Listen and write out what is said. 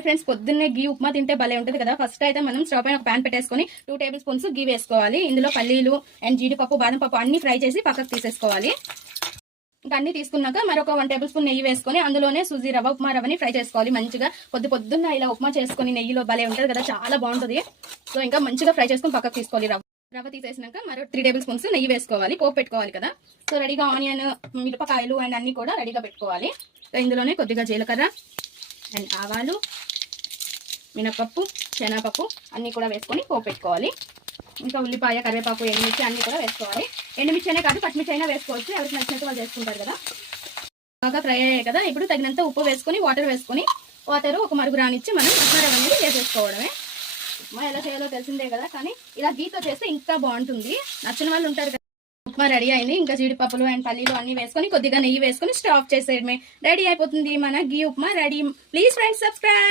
Friends, పొద్దున్నే గీ ఉప్మా తింటే భలే ఉంటుంది కదా. ఫస్ట్ అయితే మనం స్టవ్ పైన ఒక ప్యాన్ పెట్టేసుకొని 2 టేబుల్ స్పూన్స్ గీ వేసుకోవాలి. ఇందులో పల్లీలు అండ్ జీడిపప్పు, బాదం పప్పు అన్ని ఫ్రై చేసి పక్కకు తీసేసుకోవాలి. ఇంకా అన్ని తీసుకున్నాక మరొక 1 టేబుల్ స్పూన్ నెయ్యి వేసుకొని అందులోనే సూజీ రవ్వ, ఉప్మా రవ్వని ఫ్రై చేసుకోవాలి మంచిగా. పొద్దున్న ఇలా ఉప్మా చేసుకొని నెయ్యిలో భలే ఉంటుంది కదా, చాలా బాగుంటుంది. సో ఇంకా మంచిగా ఫ్రై చేసుకొని పక్కకు తీసుకోవాలి. రవ్వ తీసేసినాక మరో 3 టేబుల్ స్పూన్స్ నెయ్యి వేసుకోవాలి. పోపు పెట్టుకోవాలి కదా. సో రెడీగా ఆనియన్, మిరపకాయలు అండ్ అన్ని కూడా రెడీగా పెట్టుకోవాలి. సో ఇందులోనే కొద్దిగా జీలకర్ర అండ్ ఆవాలు, మినపప్పు, శనగపప్పు అన్నీ కూడా వేసుకొని పోపు పెట్టుకోవాలి. ఇంకా ఉల్లిపాయ, కరివేపాకు, ఎండుమిర్చి అన్నీ కూడా వేసుకోవాలి. ఎండుమిర్చి అనే కాదు, పచ్చిమిర్చి అయినా వేసుకోవచ్చు, ఎవరికి నచ్చినట్టు వాళ్ళు చేసుకుంటారు కదా. బాగా ఫ్రై అయ్యాయి కదా. ఇప్పుడు తగినంత ఉప్పు వేసుకొని వాటర్ ఒక మరుగు రానిచ్చి మనం ఉప్మా అనేది వేసేసుకోవడమే. ఉప్మా ఎలా చేయాలో తెలిసిందే కదా, కానీ ఇలా గీతో చేస్తే ఇంకా బాగుంటుంది. నచ్చిన వాళ్ళు ఉంటారు కదా. ఉప్మా రెడీ అయింది. ఇంకా జీడిపప్పులు అండ్ పల్లీలు అన్ని వేసుకొని కొద్దిగా నెయ్యి వేసుకొని స్టవ్ ఆఫ్ చేసేయడమే. రెడీ అయిపోతుంది మన గీ upma ready. Please friends, subscribe.